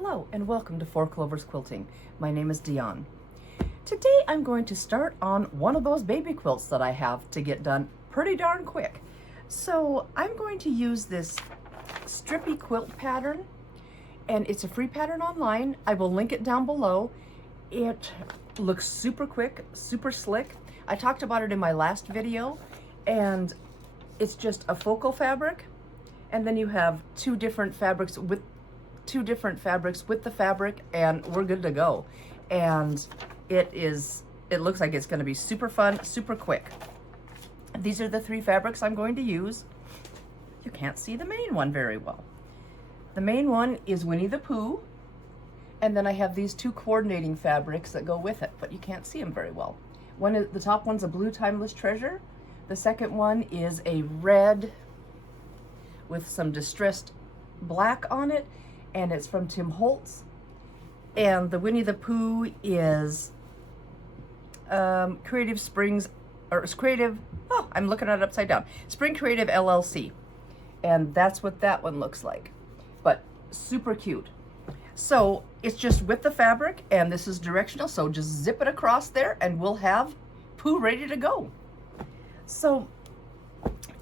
Hello and welcome to Clovers Quilting. My name is Diahn. Today I'm going to start on one of those baby quilts that I have to get done pretty darn quick. So I'm going to use this Strippie quilt pattern, and it's a free pattern online. I will link it down below. It looks super quick, super slick. I talked about it in my last video, and it's just a focal fabric, and then you have two different fabrics with the fabric, and we're good to go. And it looks like it's going to be super fun, super quick. These are the three fabrics I'm going to use. You can't see the main one very well. The main one is Winnie the Pooh, and then I have these two coordinating fabrics that go with it, but you can't see them very well. The top one's a blue Timeless Treasure. The second one is a red with some distressed black on it, and it's from Tim Holtz. And the Winnie the Pooh is Creative Springs, or Creative, oh, I'm looking at it upside down. Spring Creative LLC. And that's what that one looks like. But super cute. So it's just with the fabric, and this is directional, so just zip it across there and we'll have Pooh ready to go. So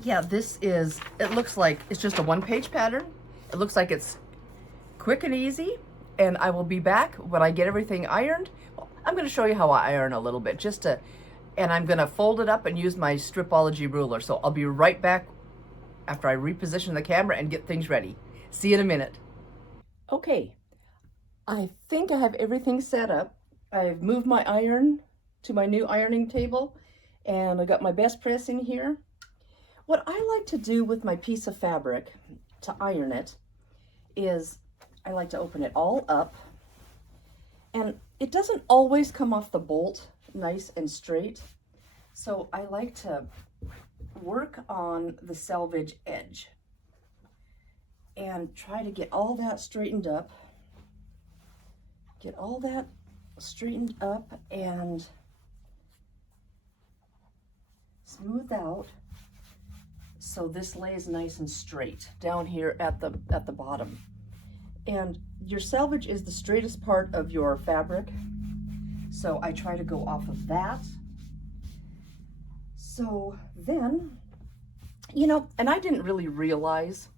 yeah, it looks like it's just a one-page pattern. It looks like it's quick and easy, and I will be back when I get everything ironed. Well, I'm going to show you how I iron a little bit, and I'm going to fold it up and use my Stripology ruler. So I'll be right back after I reposition the camera and get things ready. See you in a minute. Okay, I think I have everything set up. I've moved my iron to my new ironing table, and I got my best press in here. What I like to do with my piece of fabric to iron it is I like to open it all up, and it doesn't always come off the bolt nice and straight. So I like to work on the selvage edge and try to get all that straightened up. And smooth out so this lays nice and straight down here at the bottom. And your selvage is the straightest part of your fabric, so I try to go off of that. So then, and I didn't really realize,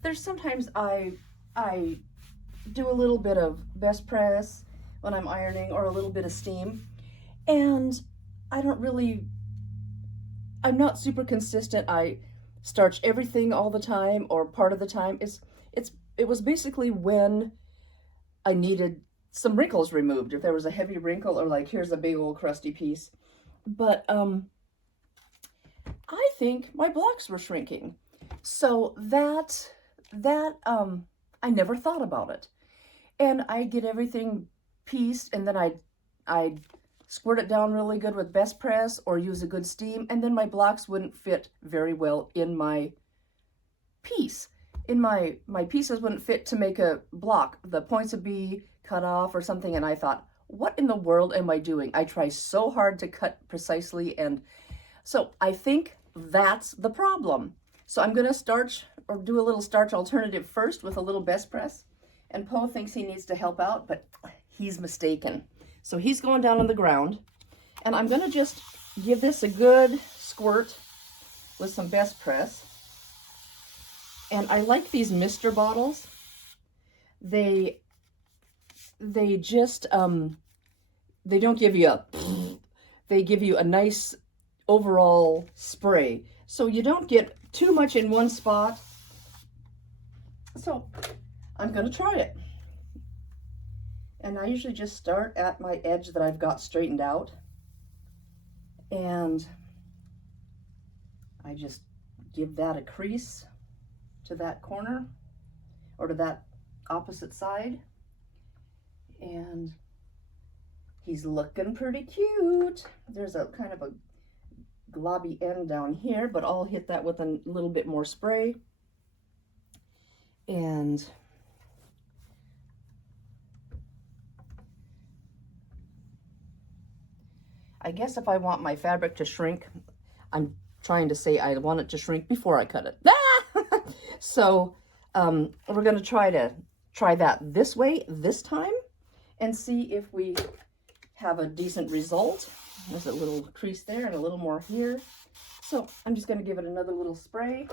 there's sometimes I do a little bit of best press when I'm ironing, or a little bit of steam, and I'm not super consistent. I starch everything all the time or part of the time. It was basically when I needed some wrinkles removed, if there was a heavy wrinkle, or like here's a big old crusty piece. But I think my blocks were shrinking. So that I never thought about it. And I get everything pieced, and then I'd squirt it down really good with best press or use a good steam, and then my blocks wouldn't fit very well in my piece. My pieces wouldn't fit to make a block. The points would be cut off or something, and I thought, what in the world am I doing? I try so hard to cut precisely, and so I think that's the problem. So I'm going to starch, or do a little starch alternative first with a little best press, and Poe thinks he needs to help out, but he's mistaken. So he's going down on the ground, and I'm going to just give this a good squirt with some best press. And I like these mister bottles. They just, they don't give you they give you a nice overall spray. So you don't get too much in one spot. So I'm going to try it. And I usually just start at my edge that I've got straightened out. And I just give that a crease to that corner, or to that opposite side. And he's looking pretty cute. There's a kind of a globby end down here, but I'll hit that with a little bit more spray. And I guess if I want my fabric to shrink, I'm trying to say I want it to shrink before I cut it. So we're going to try try that this way this time and see if we have a decent result. There's a little crease there and a little more here. So I'm just going to give it another little spray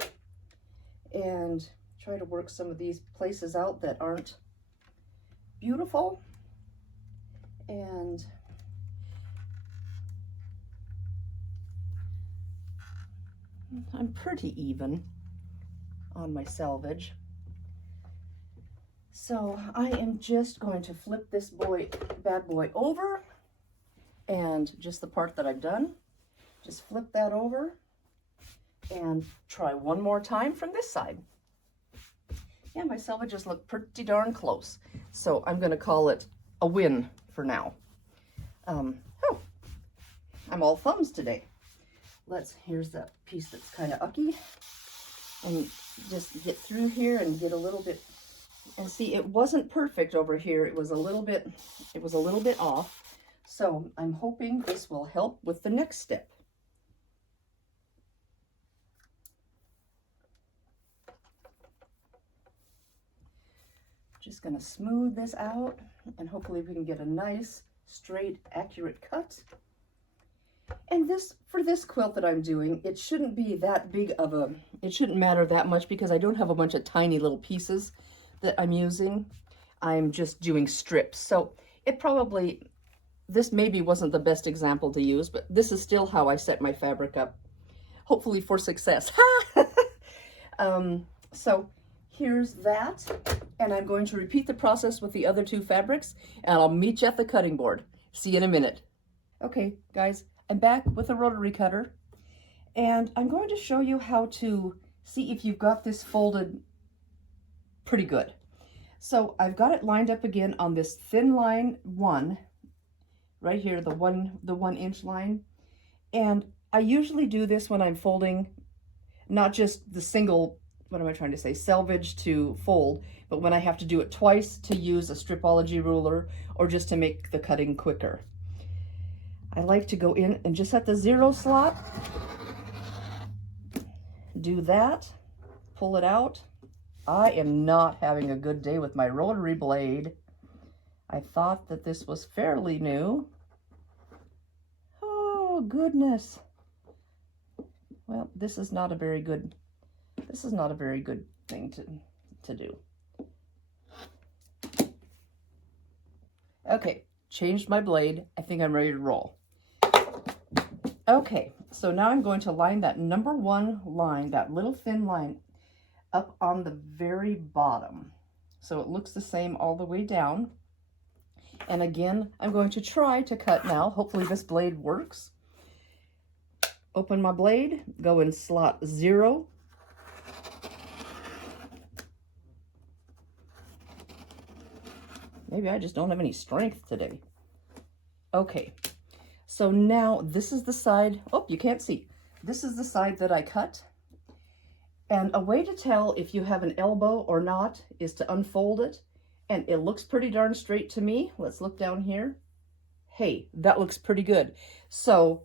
and try to work some of these places out that aren't beautiful. And I'm pretty even on my selvage. So I am just going to flip this bad boy over, and just the part that I've done, just flip that over and try one more time from this side. Yeah, my selvages look pretty darn close. So I'm gonna call it a win for now. I'm all thumbs today. Here's that piece that's kind of ucky, and just get through here and get a little bit, and see, it wasn't perfect over here. It was a little bit off. So I'm hoping this will help with the next step. Just gonna smooth this out, and hopefully we can get a nice, straight, accurate cut. And for this quilt that I'm doing, it shouldn't be that big of a, it shouldn't matter that much because I don't have a bunch of tiny little pieces that I'm using. I'm just doing strips. So this maybe wasn't the best example to use, but this is still how I set my fabric up, hopefully for success. So here's that, and I'm going to repeat the process with the other two fabrics, and I'll meet you at the cutting board. See you in a minute. Okay, guys, I'm back with a rotary cutter, and I'm going to show you how to see if you've got this folded pretty good. So I've got it lined up again on this thin line one, right here, the 1 inch line. And I usually do this when I'm folding, not just the single, what am I trying to say, selvage to fold, but when I have to do it twice to use a Stripology ruler or just to make the cutting quicker. I like to go in and just at the 0 slot, do that, pull it out. I am not having a good day with my rotary blade. I thought that this was fairly new. Oh, goodness. Well, this is not a very good thing to do. Okay, changed my blade. I think I'm ready to roll. Okay, so now I'm going to line that number 1 line, that little thin line, up on the very bottom. So it looks the same all the way down. And again, I'm going to try to cut now. Hopefully this blade works. Open my blade, go in slot 0. Maybe I just don't have any strength today. Okay, so now this is the side, oh, you can't see. This is the side that I cut. And a way to tell if you have an elbow or not is to unfold it. And it looks pretty darn straight to me. Let's look down here. Hey, that looks pretty good. So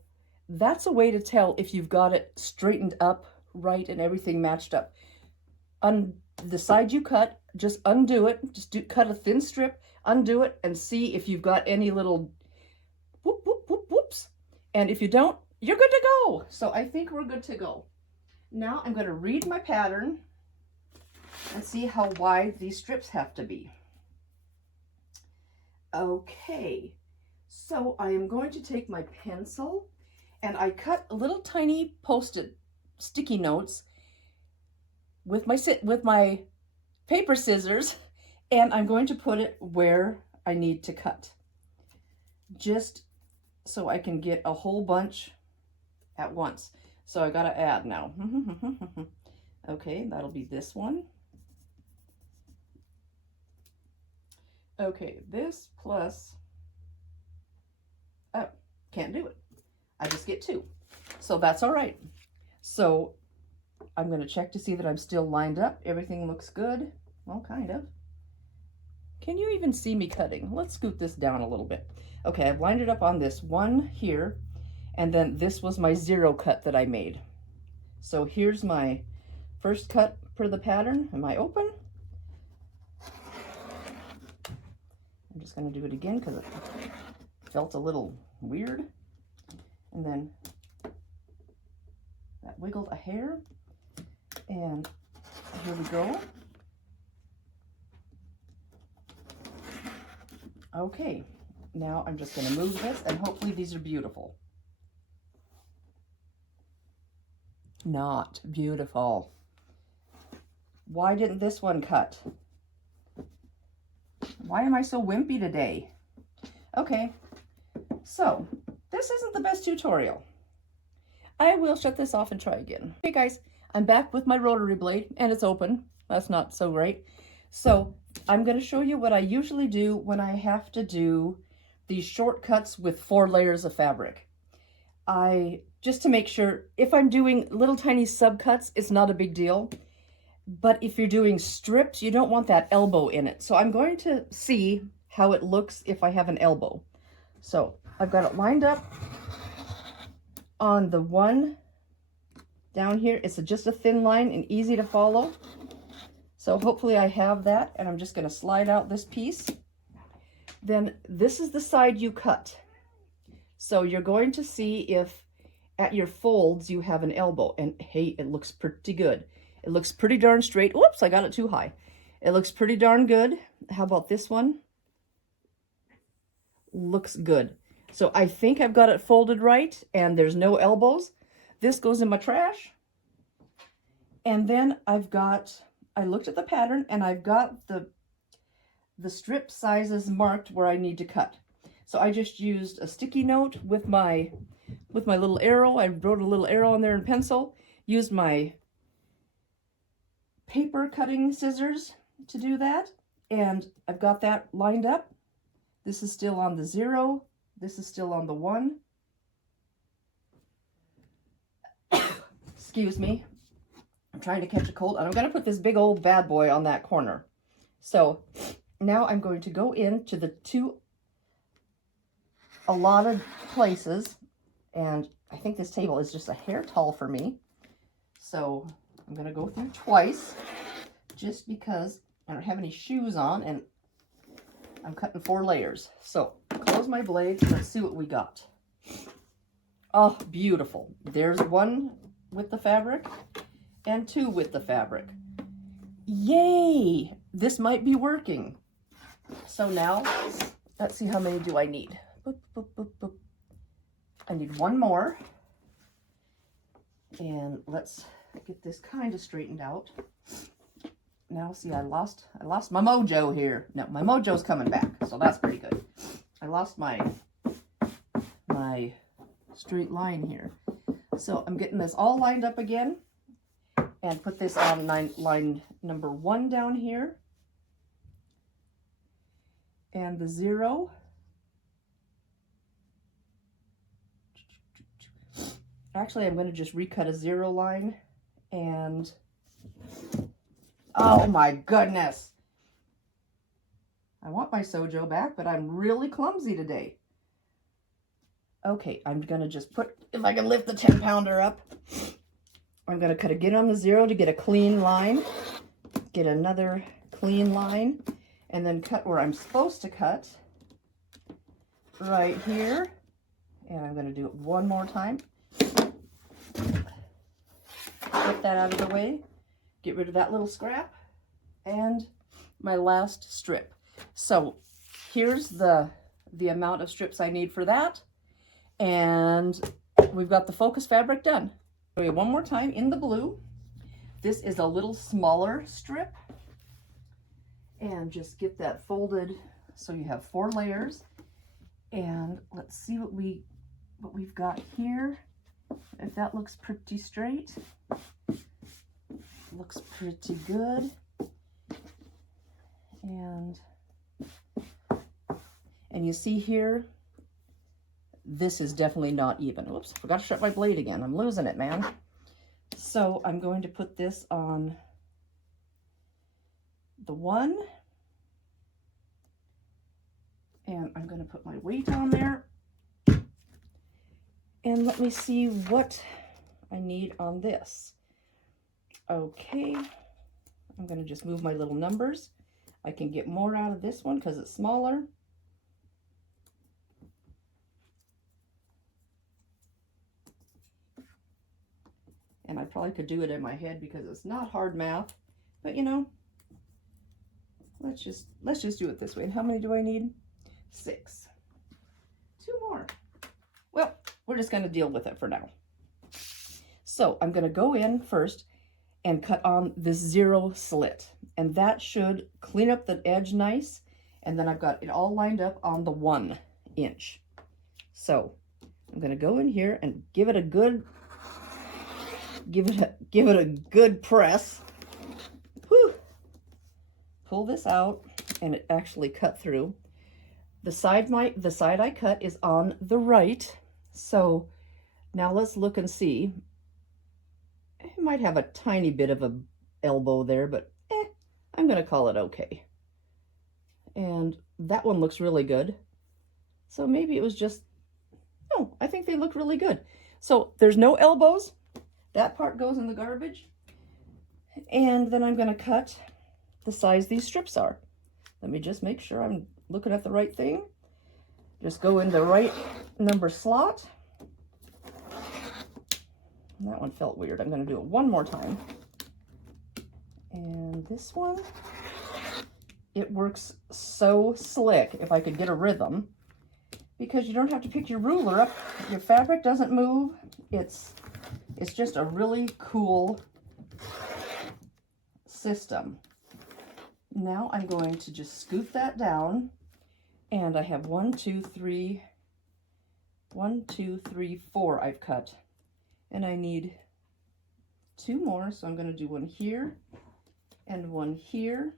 that's a way to tell if you've got it straightened up right and everything matched up. On the side you cut, just undo it. Cut a thin strip, undo it, and see if you've got any little whoops. And if you don't, you're good to go. So I think we're good to go. Now I'm going to read my pattern and see how wide these strips have to be. Okay, so I am going to take my pencil, and I cut little tiny Post-it sticky notes with my paper scissors, and I'm going to put it where I need to cut, just so I can get a whole bunch at once. So I gotta add now. Okay, that'll be this one. Okay, this plus, oh, can't do it. I just get 2. So that's all right. So I'm gonna check to see that I'm still lined up. Everything looks good. Well, kind of. Can you even see me cutting? Let's scoot this down a little bit. Okay, I've lined it up on this one here. And then this was my 0 cut that I made. So here's my first cut per the pattern. Am I open? going to do it again because it felt a little weird. And then that wiggled a hair. And here we go. Okay, now I'm just going to move this, and hopefully these are beautiful. Not beautiful. Why didn't this one cut? Why am I so wimpy today? Okay, so this isn't the best tutorial. I will shut this off and try again. Hey guys, I'm back with my rotary blade, and it's open. That's not so great. So I'm going to show you what I usually do when I have to do these shortcuts with 4 layers of fabric. Just to make sure, if I'm doing little tiny subcuts, it's not a big deal. But if you're doing strips, you don't want that elbow in it. So I'm going to see how it looks if I have an elbow. So I've got it lined up on the one down here. It's just a thin line and easy to follow. So hopefully I have that, and I'm just going to slide out this piece. Then this is the side you cut. So you're going to see if at your folds you have an elbow, and hey, it looks pretty good. It looks pretty darn straight. Whoops, I got it too high. It looks pretty darn good. How about this one? Looks good. So I think I've got it folded right, and there's no elbows. This goes in my trash. And then I looked at the pattern, and I've got the strip sizes marked where I need to cut. So I just used a sticky note with my little arrow. I wrote a little arrow on there in pencil, used my paper cutting scissors to do that, and I've got that lined up. This is still on the 0. This is still on the 1. Excuse me. I'm trying to catch a cold, and I'm going to put this big old bad boy on that corner. So now I'm going to go into the 2 allotted places, and I think this table is just a hair tall for me. So I'm going to go through twice just because I don't have any shoes on, and I'm cutting 4 layers. So close my blade. Let's see what we got. Oh, beautiful. There's 1 with the fabric and 2 with the fabric. Yay! This might be working. So now, let's see, how many do I need? Boop, boop, boop, boop. I need 1 more. And let's get this kind of straightened out. Now, see, I lost my mojo here. No, my mojo's coming back, so that's pretty good. I lost my straight line here. So I'm getting this all lined up again, and put this on line number 1 down here, and the 0. Actually, I'm going to just recut a 0 line, and oh my goodness, I want my sojo back, but I'm really clumsy today. Okay, I'm going to just put, if I can lift the 10-pounder up, I'm going to cut again on the 0 to get a clean line, get another clean line, and then cut where I'm supposed to cut, right here. And I'm going to do it 1 more time. Get that out of the way, get rid of that little scrap, and my last strip. So here's the amount of strips I need for that, and we've got the focus fabric done. Show you 1 more time in the blue. This is a little smaller strip, and just get that folded so you have 4 layers. And let's see what we've got here. If that looks pretty straight, looks pretty good. And you see here, this is definitely not even. Whoops, forgot to shut my blade again. I'm losing it, man. So I'm going to put this on the 1, and I'm going to put my weight on there. And let me see what I need on this. Okay, I'm going to just move my little numbers. I can get more out of this one because it's smaller. And I probably could do it in my head because it's not hard math, but you know, let's just do it this way. And how many do I need? 6. 2 more. Well, we're just going to deal with it for now. So I'm going to go in first and cut on this 0 slit, and that should clean up the edge nice. And then I've got it all lined up on the 1 inch. So I'm going to go in here and give it a good press. Whew. Pull this out, and it actually cut through. The side I cut is on the right. So now let's look and see. It might have a tiny bit of a elbow there, but I'm going to call it okay. And that one looks really good. So maybe it was just, no, I think they look really good. So there's no elbows. That part goes in the garbage. And then I'm going to cut the size these strips are. Let me just make sure I'm looking at the right thing. Just go in the right number slot. And that one felt weird. I'm going to do it one more time. And this one, it works so slick if I could get a rhythm, because you don't have to pick your ruler up. Your fabric doesn't move. It's just a really cool system. Now I'm going to just scoop that down, and I have 1, 2, 3, 4 I've cut, and I need 2 more, so I'm going to do 1 here and 1 here.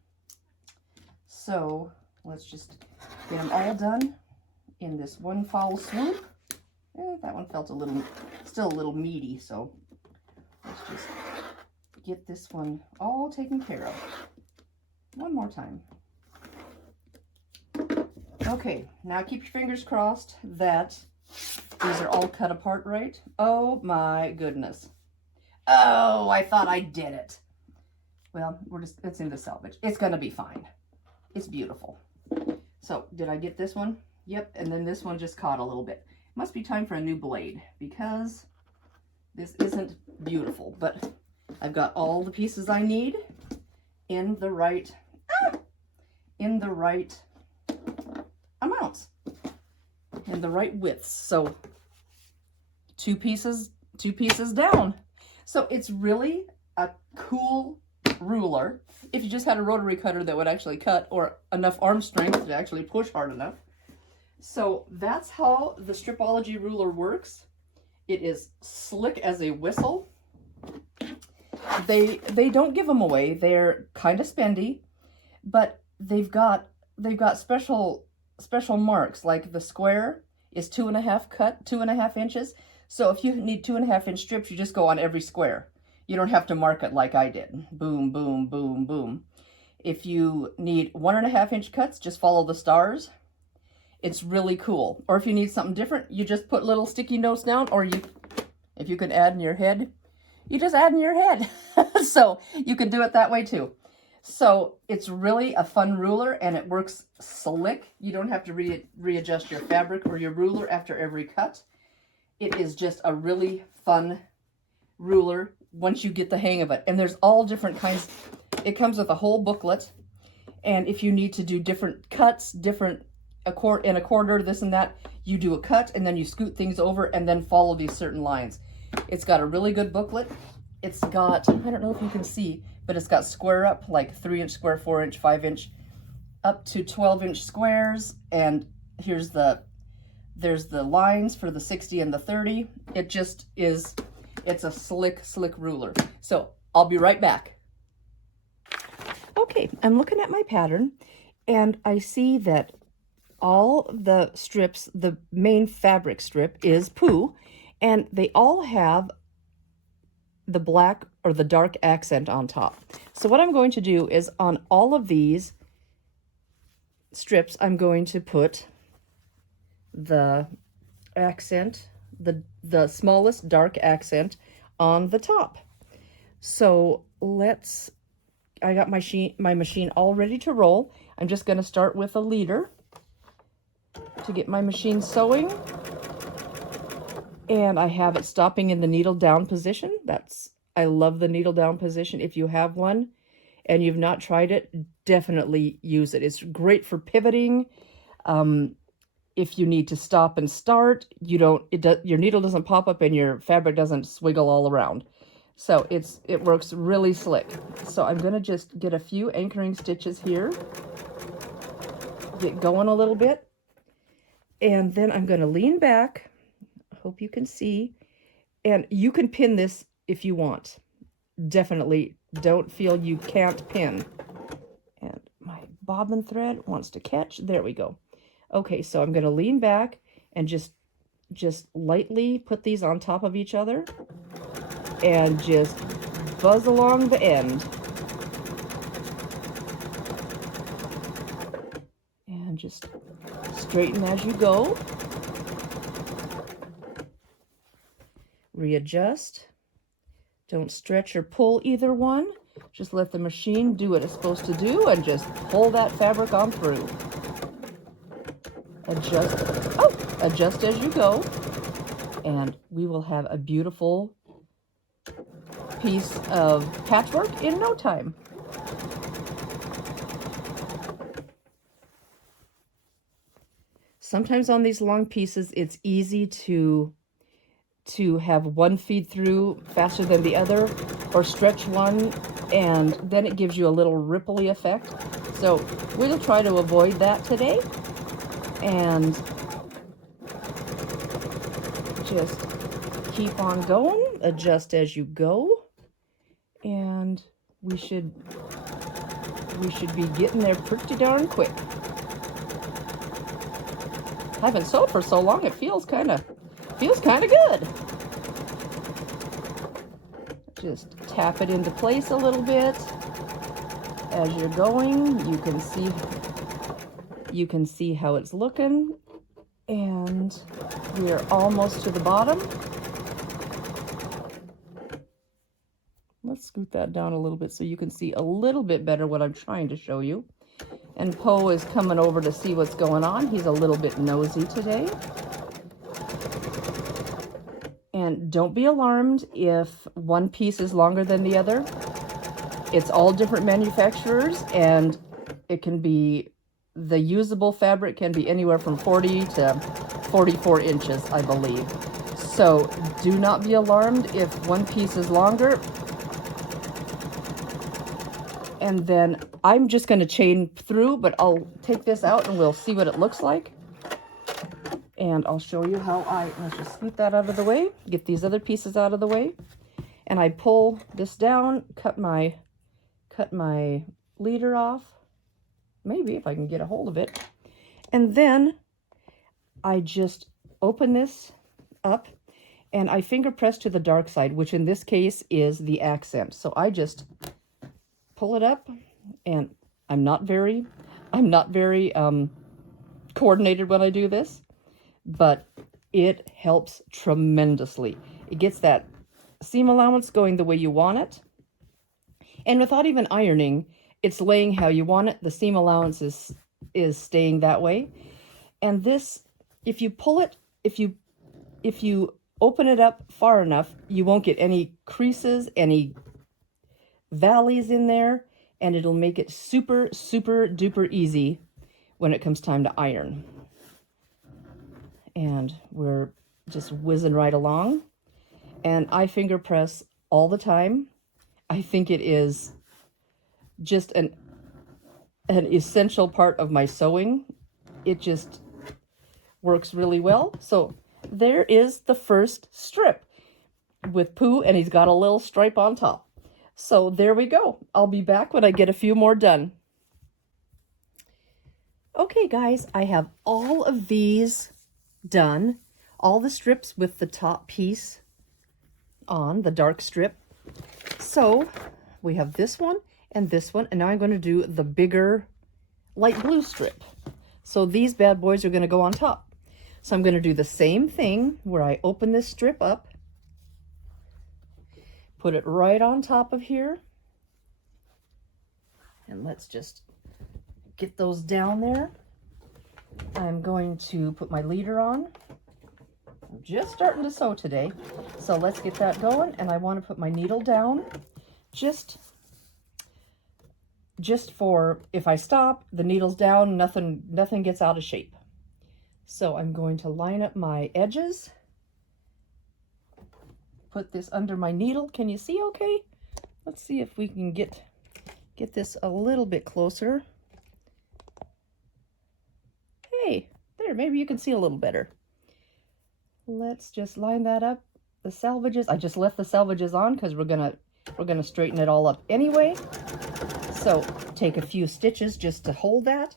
So let's just get them all done in this one foul swoop. That one felt still a little meaty, so let's just get this one all taken care of. One more time. Okay, now keep your fingers crossed that these are all cut apart right. Oh my goodness. Oh, I thought I did it. Well, it's in the salvage. It's gonna be fine. It's beautiful. So, did I get this one? Yep, and then this one just caught a little bit. Must be time for a new blade, because this isn't beautiful, but I've got all the pieces I need in the right amounts, in the right widths. So 2 pieces down. So it's really a cool ruler if you just had a rotary cutter that would actually cut, or enough arm strength to actually push hard enough. So that's how the Strippology ruler works. It is slick as a whistle. They don't give them away. They're kind of spendy, but they've got special marks. Like the square is 2.5 inches. So if you need 2.5 inch strips, you just go on every square. You don't have to mark it like I did. Boom, boom, boom, boom. If you need 1.5 inch cuts, just follow the stars. It's really cool. Or if you need something different, you just put little sticky notes down, or if you can add in your head, you just add in your head. So you can do it that way too. So it's really a fun ruler, and it works slick. You don't have to readjust your fabric or your ruler after every cut. It is just a really fun ruler once you get the hang of it. And there's all different kinds. It comes with a whole booklet. And if you need to do different cuts, a quarter, this and that, you do a cut and then you scoot things over and then follow these certain lines. It's got a really good booklet. It's got, I don't know if you can see, but it's got square up, like 3 inch square, 4 inch, 5 inch, up to 12 inch squares. And there's the lines for the 60 and the 30. It just is, it's a slick ruler. So I'll be right back. Okay, I'm looking at my pattern, and I see that all the strips, the main fabric strip is Pooh, and they all have the black or the dark accent on top. So what I'm going to do is, on all of these strips, I'm going to put the accent, the smallest dark accent on the top. So I got my machine all ready to roll. I'm just going to start with a leader to get my machine sewing. And I have it stopping in the needle down position. I love the needle down position. If you have one and you've not tried it, definitely use it. It's great for pivoting. If you need to stop and start, your needle doesn't pop up and your fabric doesn't swiggle all around. So it works really slick. So I'm going to just get a few anchoring stitches here. Get going a little bit. And then I'm going to lean back. I hope you can see. And you can pin this if you want. Definitely don't feel you can't pin. And my bobbin thread wants to catch. There we go. Okay, so I'm going to lean back and just lightly put these on top of each other and just buzz along the end. And just straighten as you go. Readjust. Don't stretch or pull either one. Just let the machine do what it's supposed to do and just pull that fabric on through. Adjust as you go. And we will have a beautiful piece of patchwork in no time. Sometimes on these long pieces, it's easy to have one feed through faster than the other, or stretch one, and then it gives you a little ripply effect. So we'll try to avoid that today, and just keep on going, adjust as you go, and we should be getting there pretty darn quick. I haven't sewed for so long, it feels kind of good. Just tap it into place a little bit as you're going. You can see how it's looking, and we are almost to the bottom. Let's scoot that down a little bit so you can see a little bit better what I'm trying to show you. And Poe is coming over to see what's going on. He's a little bit nosy today. And don't be alarmed if one piece is longer than the other. It's all different manufacturers, and it can be, the usable fabric can be anywhere from 40 to 44 inches, I believe. So do not be alarmed if one piece is longer. And then I'm just going to chain through, but I'll take this out and we'll see what it looks like. And I'll show you how let's just scoot that out of the way, get these other pieces out of the way. And I pull this down, cut my leader off, maybe if I can get a hold of it. And then I just open this up and I finger press to the dark side, which in this case is the accent. So I just pull it up, and I'm not very coordinated when I do this, but it helps tremendously. It gets that seam allowance going the way you want it, and without even ironing, it's laying how you want it. The seam allowance is staying that way. And this, if you pull it, if you open it up far enough, you won't get any creases, any valleys in there, and it'll make it super duper easy when it comes time to iron. And we're just whizzing right along, and I finger press all the time. I think it is just an essential part of my sewing. It just works really well. So there is the first strip with Pooh, and he's got a little stripe on top. So there we go. I'll be back when I get a few more done. Okay, guys, I have all of these done. All the strips with the top piece on, the dark strip. So we have this one, and now I'm going to do the bigger light blue strip. So these bad boys are going to go on top. So I'm going to do the same thing where I open this strip up, put it right on top of here, and let's just get those down there. I'm going to put my leader on, I'm just starting to sew today. So let's get that going, and I want to put my needle down just for if I stop, the needle's down, nothing gets out of shape. So I'm going to line up my edges. Put this under my needle. Can you see okay? Let's see if we can get this a little bit closer. Hey, there, maybe you can see a little better. Let's just line that up. The selvages, I just left the selvages on because we're gonna straighten it all up anyway. So take a few stitches just to hold that.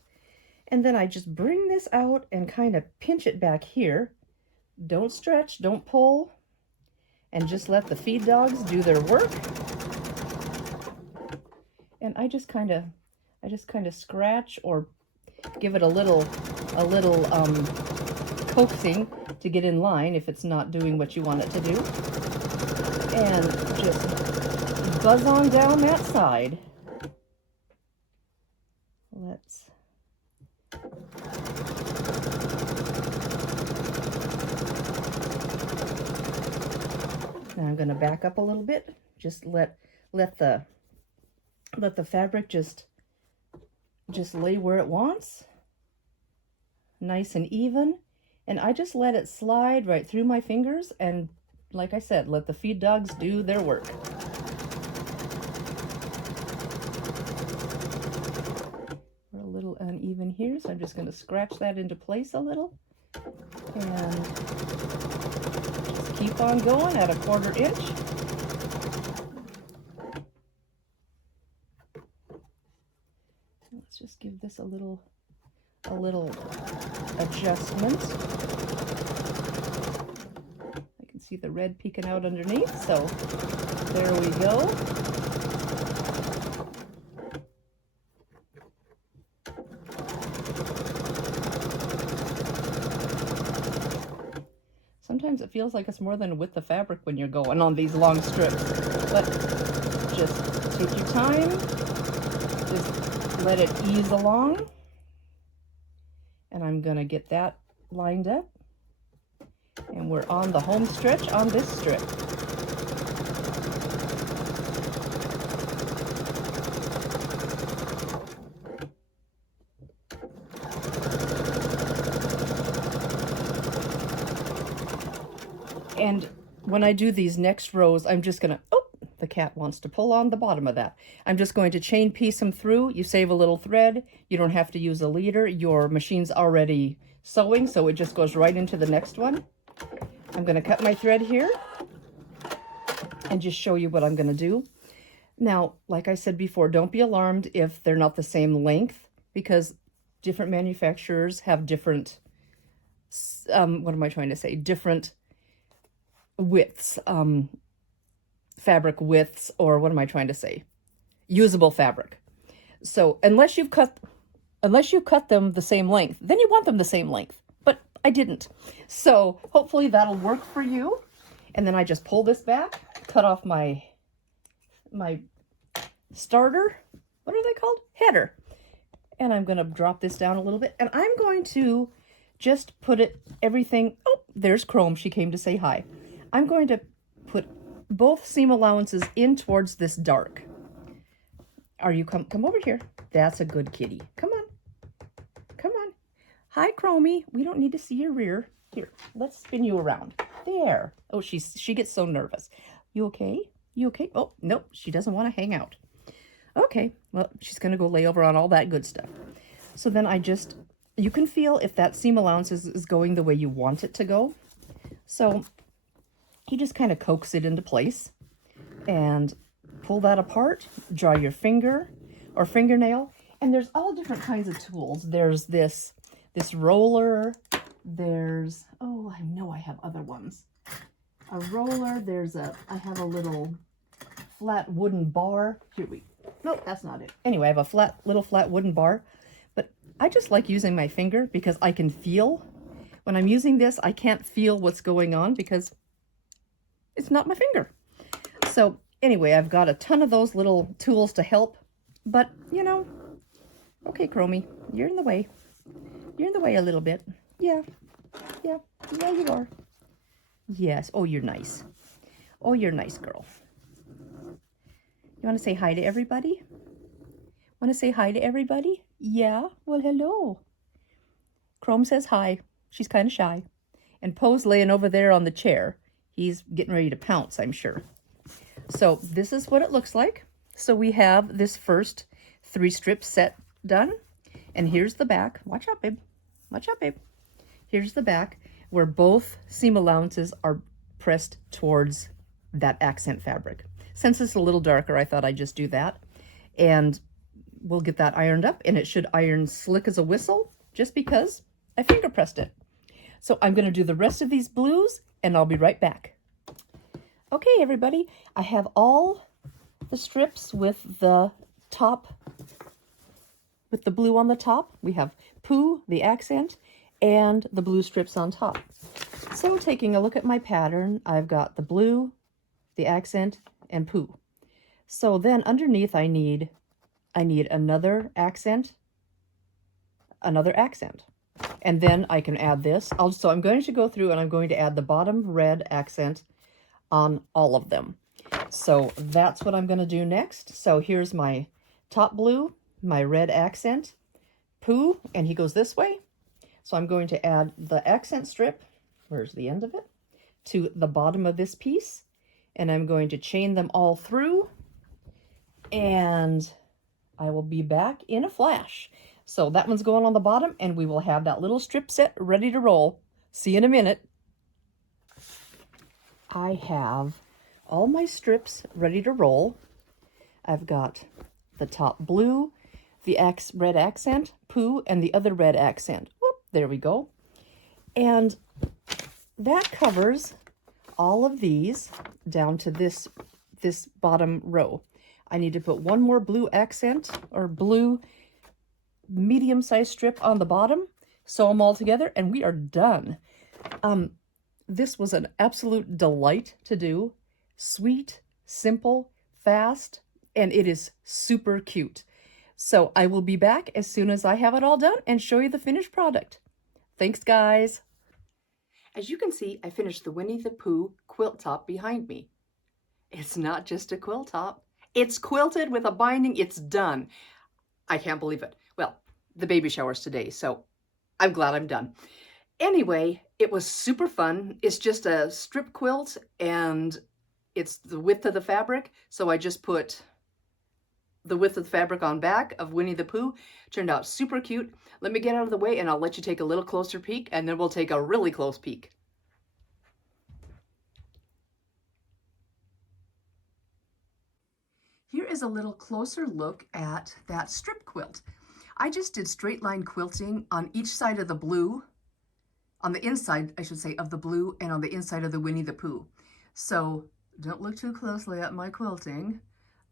And then I just bring this out and kind of pinch it back here. Don't stretch, don't pull, and just let the feed dogs do their work. And I just kind of scratch or give it a little coaxing to get in line if it's not doing what you want it to do. And just buzz on down that side. Let's now I'm going to back up a little bit. Just let the fabric just lay where it wants, nice and even, and I just let it slide right through my fingers, and like I said, let the feed dogs do their work. We're a little uneven here, so I'm just going to scratch that into place a little, and just keep on going at a 1/4 inch. Let's just give this a little adjustment. I can see the red peeking out underneath, so there we go. Sometimes it feels like it's more than a width of fabric when you're going on these long strips, but just take your time, just let it ease along. And I'm going to get that lined up. And we're on the home stretch on this strip. And when I do these next rows, I'm just going to, oh, the cat wants to pull on the bottom of that. I'm just going to chain piece them through. You save a little thread. You don't have to use a leader. Your machine's already sewing, so it just goes right into the next one. I'm going to cut my thread here and just show you what I'm going to do. Now, like I said before, don't be alarmed if they're not the same length, because different manufacturers have different, what am I trying to say? Different widths, fabric widths, or what am I trying to say? Usable fabric. So unless you cut them the same length, then you want them the same length. But I didn't. So hopefully that'll work for you. And then I just pull this back, cut off my starter. What are they called? Header. And I'm going to drop this down a little bit. And I'm going to just put everything. Oh, there's Chrome. She came to say hi. I'm going to put both seam allowances in towards this dark. Are you come over here? That's a good kitty. Come on. Come on. Hi, Chromie. We don't need to see your rear. Here, let's spin you around. There. Oh, she gets so nervous. You okay? You okay? Oh, nope. She doesn't want to hang out. Okay. Well, she's going to go lay over on all that good stuff. So then you can feel if that seam allowance is going the way you want it to go. So you just kind of coax it into place and pull that apart, draw your finger or fingernail, and there's all different kinds of tools. There's this roller, there's, oh, I know I have other ones. A roller, I have a little flat wooden bar. Nope, that's not it. Anyway, I have a little flat wooden bar, but I just like using my finger because I can feel. When I'm using this, I can't feel what's going on because it's not my finger. So anyway, I've got a ton of those little tools to help, but you know, okay, Chromie, you're in the way. You're in the way a little bit. Yeah, you are. Yes. Oh, you're nice. Oh, you're a nice girl. You want to say hi to everybody? Want to say hi to everybody? Yeah? Well, hello. Chrome says hi. She's kind of shy. And Poe's laying over there on the chair. He's getting ready to pounce, I'm sure. So this is what it looks like. So we have this first 3-strip set done. And here's the back. Watch out, babe. Watch out, babe. Here's the back where both seam allowances are pressed towards that accent fabric. Since it's a little darker, I thought I'd just do that. And we'll get that ironed up, and it should iron slick as a whistle just because I finger pressed it. So I'm going to do the rest of these blues, and I'll be right back. Okay, everybody, I have all the strips with the top, with the blue on the top. We have Pooh, the accent, and the blue strips on top. So taking a look at my pattern, I've got the blue, the accent, and Pooh. So then underneath I need another accent, and then I can add this. So I'm going to go through and I'm going to add the bottom red accent on all of them. So that's what I'm going to do next. So here's my top blue, my red accent, Pooh, and he goes this way. So I'm going to add the accent strip, where's the end of it, to the bottom of this piece, and I'm going to chain them all through, and I will be back in a flash. So that one's going on the bottom, and we will have that little strip set ready to roll. See you in a minute. I have all my strips ready to roll. I've got the top blue, the red accent, Pooh, and the other red accent. Whoop, there we go. And that covers all of these down to this bottom row. I need to put one more blue accent or blue medium-sized strip on the bottom, sew them all together, and we are done. This was an absolute delight to do. Sweet, simple, fast, and it is super cute. So I will be back as soon as I have it all done and show you the finished product. Thanks, guys. As you can see, I finished the Winnie the Pooh quilt top behind me. It's not just a quilt top. It's quilted with a binding. It's done. I can't believe it. Well, the baby shower's today, so I'm glad I'm done. Anyway, it was super fun. It's just a strip quilt, and it's the width of the fabric, so I just put the width of the fabric on back of Winnie the Pooh. Turned out super cute. Let me get out of the way and I'll let you take a little closer peek, and then we'll take a really close peek. Here is a little closer look at that strip quilt. I just did straight line quilting on each side of the blue, on the inside, I should say, of the blue, and on the inside of the Winnie the Pooh. So don't look too closely at my quilting.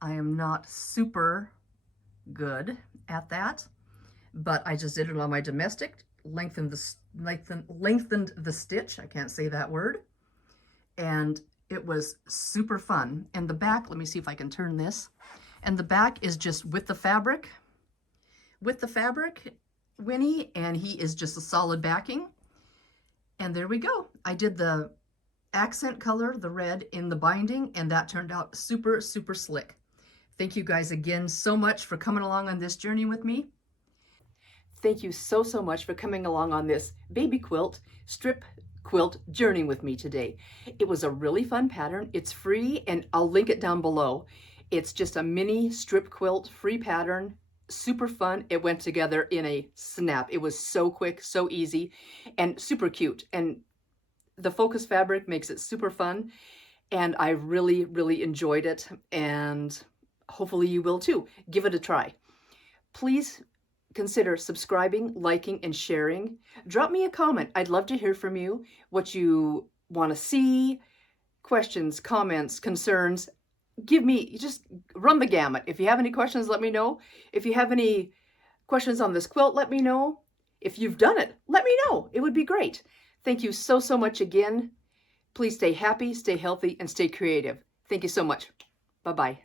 I am not super good at that, but I just did it on my domestic, lengthened the stitch, I can't say that word, and it was super fun. And the back, let me see if I can turn this, and the back is just with the fabric, Winnie, and he is just a solid backing. And there we go. I did the accent color, the red, in the binding, and that turned out super, super slick. Thank you guys again so much for coming along on this journey with me. Thank you so, so much for coming along on this baby quilt, strip quilt journey with me today. It was a really fun pattern. It's free, and I'll link it down below. It's just a mini strip quilt, free pattern, super fun. It went together in a snap. It was so quick, so easy, and super cute. And the focus fabric makes it super fun, and I really, really enjoyed it, and hopefully you will too. Give it a try. Please consider subscribing, liking, and sharing. Drop me a comment. I'd love to hear from you, what you want to see, questions, comments, concerns. Give me, just run the gamut. If you have any questions, let me know. If you have any questions on this quilt, let me know. If you've done it, let me know. It would be great. Thank you so, so much again. Please stay happy, stay healthy, and stay creative. Thank you so much. Bye-bye.